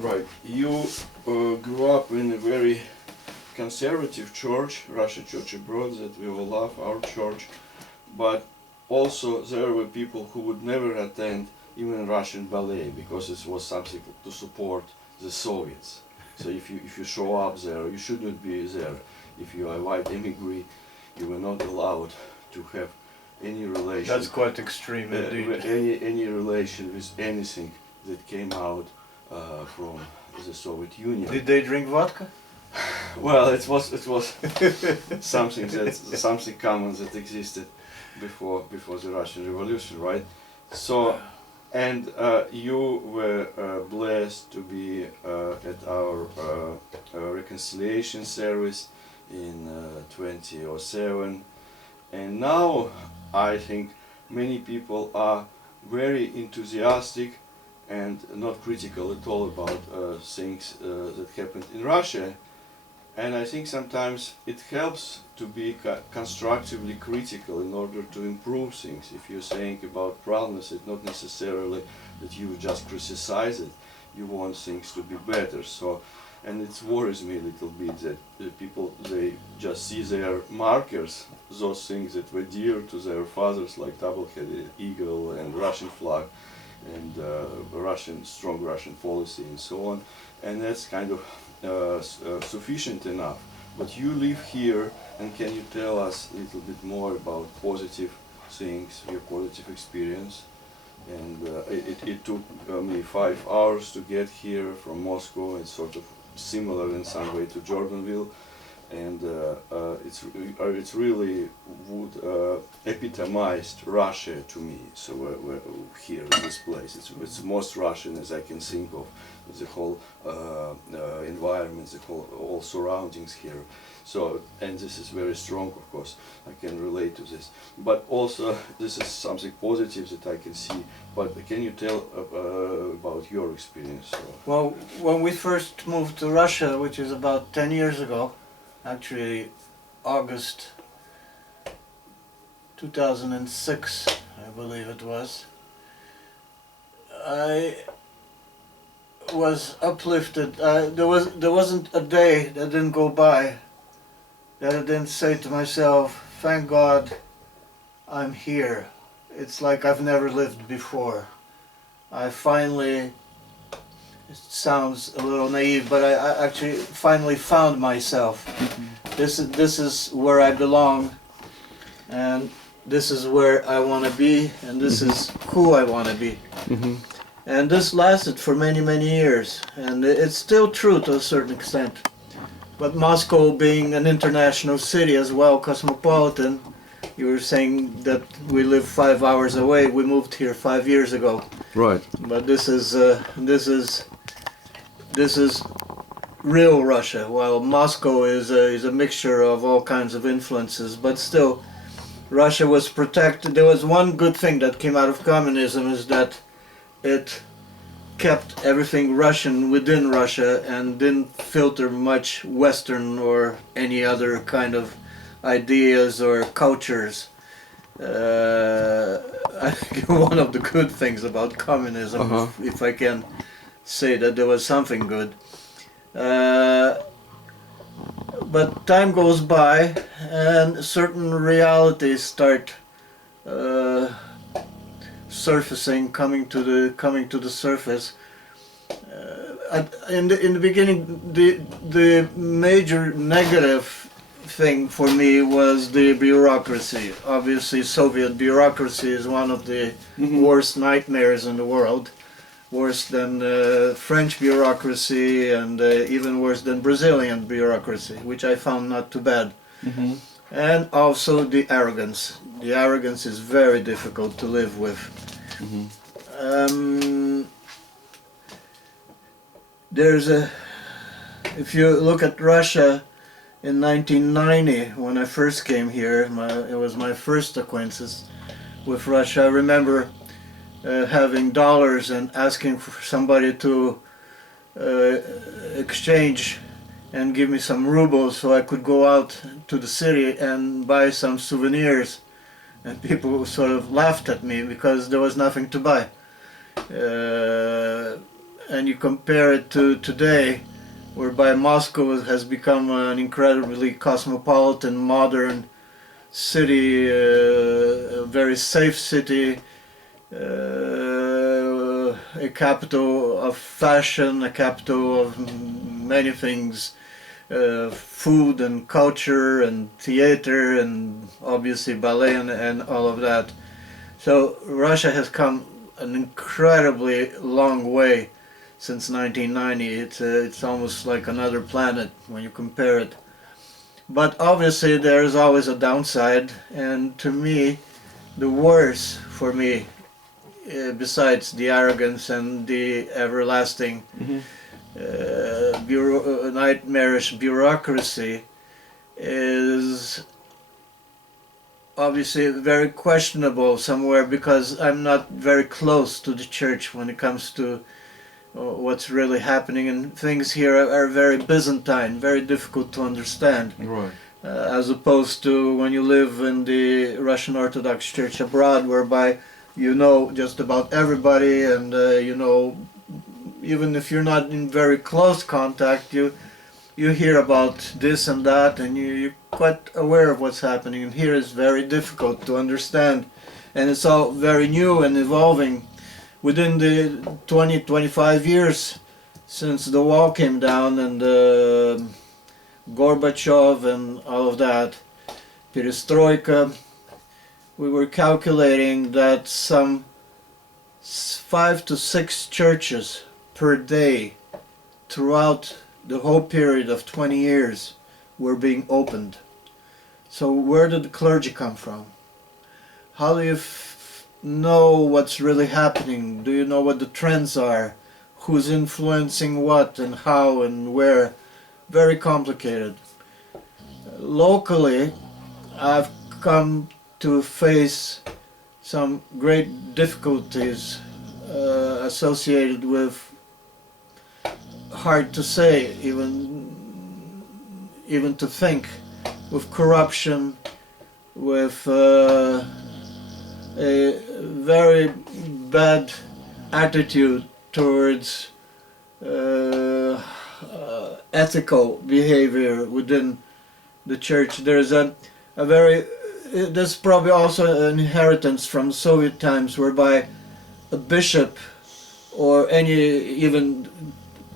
Right. You grew up in a very conservative church, Russian Church Abroad, that we all love, our church, but also there were people who would never attend even Russian ballet because it was something to support the Soviets. So if you show up there, you shouldn't be there. If you are a white immigrant, you were not allowed to have any relation. That's quite extreme indeed. Any relation with anything that came out from the Soviet Union. Did they drink vodka? Well, it was something common that existed before the Russian Revolution, right? So, and you were blessed to be at our reconciliation service in 2007, and now I think many people are very enthusiastic and not critical at all about things that happened in Russia. And I think sometimes it helps to be constructively critical in order to improve things. If you're saying about problems, it's not necessarily that you just criticize it, you want things to be better. So, and it worries me a little bit that people, they just see their markers, those things that were dear to their fathers, like double-headed eagle and Russian flag, and strong Russian policy and so on, and that's kind of sufficient enough. But you live here, and can you tell us a little bit more about positive things, your positive experience? And it took me 5 hours to get here from Moscow. It's sort of similar in some way to Jordanville, and it's really would epitomized Russia to me. So we're here in this place, it's most Russian as I can think of. The whole environment, the whole all surroundings here. So, and this is very strong, of course. I can relate to this. But also, this is something positive that I can see. But can you tell about your experience? Well, when we first moved to Russia, which is about 10 years ago, actually August 2006, I believe it was, I was uplifted. There wasn't a day that didn't go by that I didn't say to myself, thank God I'm here. It's like I've never lived before. I finally, it sounds a little naive, but I actually finally found myself. Mm-hmm. This is where I belong, and this is where I want to be, and this mm-hmm. is who I want to be. Mm-hmm. And this lasted for many, many years, and it's still true to a certain extent. But Moscow being an international city as well, cosmopolitan, you were saying that we live 5 hours away. We moved here 5 years ago. Right. But this is real Russia, while Moscow is a mixture of all kinds of influences. But still, Russia was protected. There was one good thing that came out of communism, is that it kept everything Russian within Russia and didn't filter much Western or any other kind of ideas or cultures. I think one of the good things about communism, if I can say that there was something good. But time goes by and certain realities start surfacing, coming to the surface. In the beginning, the major negative thing for me was the bureaucracy. Obviously, Soviet bureaucracy is one of the mm-hmm. worst nightmares in the world, worse than French bureaucracy, and even worse than Brazilian bureaucracy, which I found not too bad. Mm-hmm. And also the arrogance. The arrogance is very difficult to live with. Mm-hmm. If you look at Russia in 1990, when I first came here, it was my first acquaintances with Russia. I remember having dollars and asking for somebody to exchange and give me some rubles so I could go out to the city and buy some souvenirs, and people sort of laughed at me because there was nothing to buy. and you compare it to today, whereby Moscow has become an incredibly cosmopolitan, modern city, a very safe city, a capital of fashion, a capital of many things, food and culture and theater and obviously ballet and all of that. So Russia has come an incredibly long way since 1990. It's almost like another planet when you compare it. But obviously there's always a downside, and to me, the worst for me, besides the arrogance and the everlasting nightmarish bureaucracy, is obviously very questionable somewhere, because I'm not very close to the church when it comes to what's really happening, and things here are very Byzantine, very difficult to understand. Right. As opposed to when you live in the Russian Orthodox Church abroad, whereby you know just about everybody, and you know, even if you're not in very close contact, you hear about this and that, and you're quite aware of what's happening. And here is very difficult to understand, and it's all very new and evolving. Within the 20-25 years since the wall came down, and Gorbachev and all of that, perestroika, we were calculating that some 5 to 6 churches per day throughout the whole period of 20 years were being opened. So where did the clergy come from? How do you know what's really happening? Do you know what the trends are? Who's influencing what and how and where? Very complicated. Locally, I've come to face some great difficulties associated with, hard to say, even to think, with corruption, with a very bad attitude towards ethical behavior within the church. There's there's probably also an inheritance from Soviet times, whereby a bishop or any even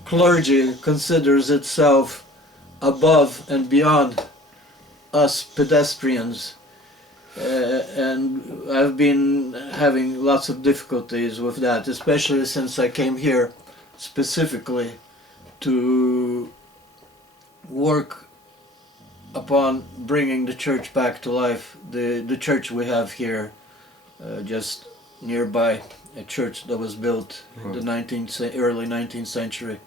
clergy considers itself above and beyond us pedestrians. And I've been having lots of difficulties with that, especially since I came here specifically to work upon bringing the church back to life. The church we have here, just nearby, a church that was built in the early 19th century.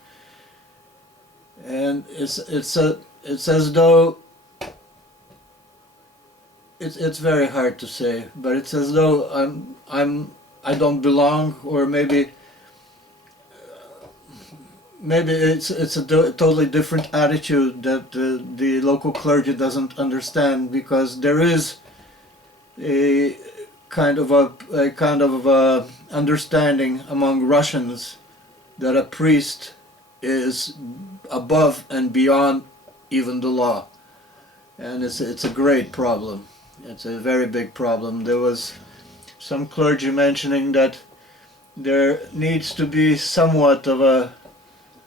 And it's as though, it's very hard to say, but it's as though I don't belong, or maybe it's a totally different attitude that the local clergy doesn't understand, because there is a kind of a understanding among Russians that a priest is above and beyond even the law, and it's a great problem. It's a very big problem. There was some clergy mentioning that there needs to be somewhat of a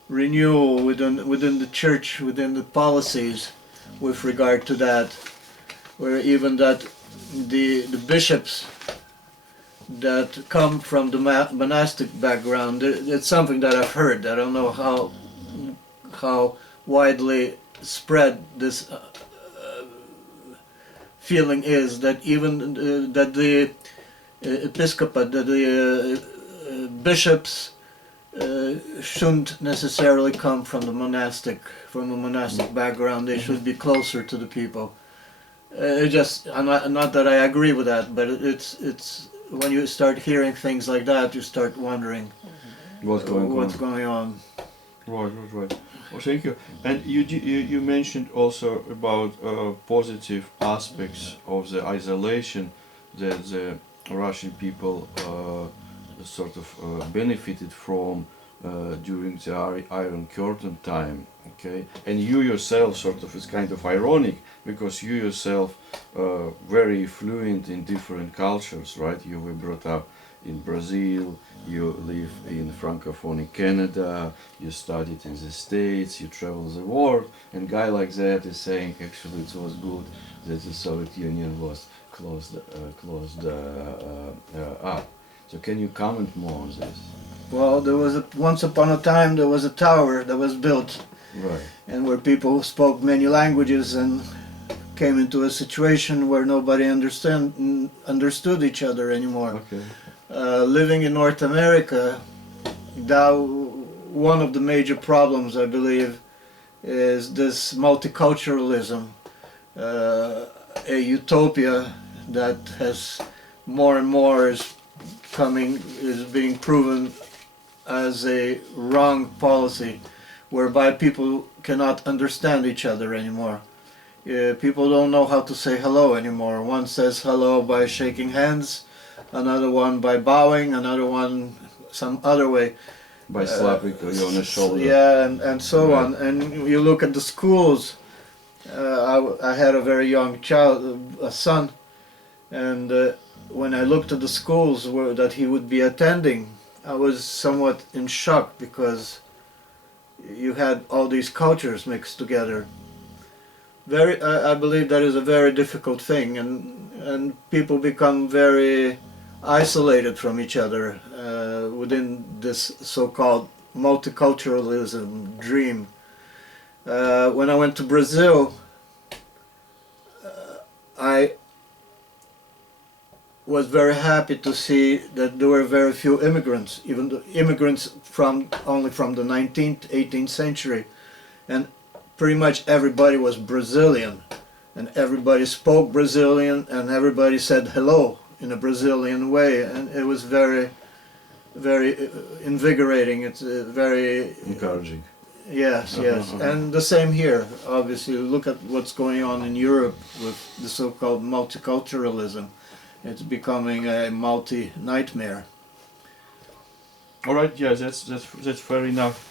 renewal within the church, within the policies with regard to that, where even that the bishops that come from the monastic background, it's something that I've heard. I don't know how widely spread this feeling is, that even that the episcopate, that the bishops shouldn't necessarily come from a monastic background. They should be closer to the people. Not that I agree with that, but it's when you start hearing things like that, you start wondering what's going on. Right. Well, thank you. And you mentioned also about positive aspects of the isolation that the Russian people sort of benefited from during the Iron Curtain time, okay? And you yourself, sort of, is kind of ironic, because you yourself very fluent in different cultures, right? You were brought up in Brazil, you live in Francophone Canada, you studied in the States, you travel the world, and a guy like that is saying actually it was good that the Soviet Union was closed up. So can you comment more on this? Well, there was once upon a time there was a tower that was built, Right. and where people spoke many languages and came into a situation where nobody understood each other anymore. Okay. Living in North America, now one of the major problems, I believe, is this multiculturalism, a utopia that has more and more is being proven as a wrong policy, whereby people cannot understand each other anymore. People don't know how to say hello anymore. One says hello by shaking hands, another one by bowing, another one some other way. By slapping you on the shoulder. Yeah, and so Right. on. And you look at the schools. I had a very young child, a son, and when I looked at the schools that he would be attending, I was somewhat in shock, because you had all these cultures mixed together. I believe that is a very difficult thing, and people become very isolated from each other within this so-called multiculturalism dream. When I went to Brazil, I was very happy to see that there were very few immigrants, even the immigrants only from the 19th, 18th century, and pretty much everybody was Brazilian, and everybody spoke Brazilian, and everybody said hello in a Brazilian way, and it was very, very invigorating. It's very Encouraging. yes, yes, and the same here. Obviously, look at what's going on in Europe with the so-called multiculturalism. It's becoming a multi-nightmare. All right, yeah, that's fair enough.